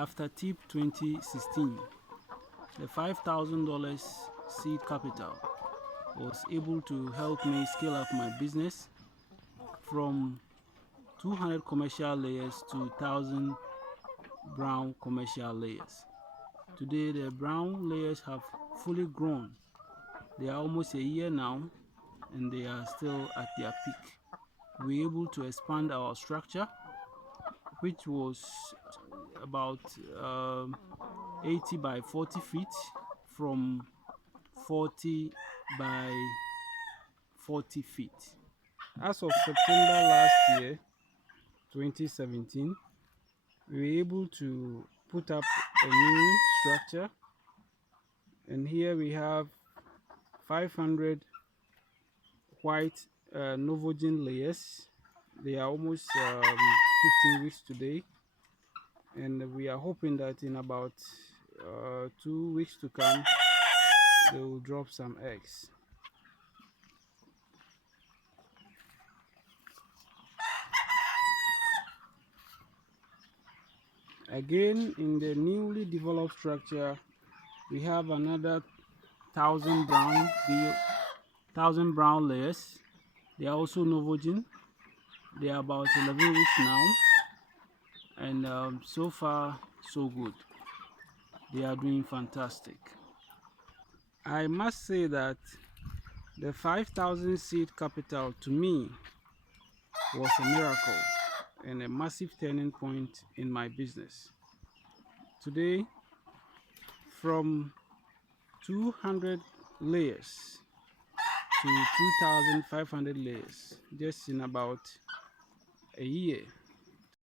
after TIP 2016, the $5,000 seed capital was able to help me scale up my business from 200 commercial layers to 1,000 brown commercial layers. Today, the brown layers have fully grown. They are almost a year now, and they are still at their peak. We were able to expand our structure, which was about 80 by 40 feet, from 40 by 40 feet. As of September last year, 2017, we were able to put up a new structure, and here we have 500 white Novogen layers. They are almost 15 weeks today, and we are hoping that in about 2 weeks to come they will drop some eggs. Again, in the newly developed structure, we have another 1,000 brown layers. They are also Novogen. They are about 11 weeks now, and so far so good. They are doing fantastic. I must say that the 5,000 seed capital to me was a miracle and a massive turning point in my business. Today, from 200 layers to 2,500 layers just in about a year,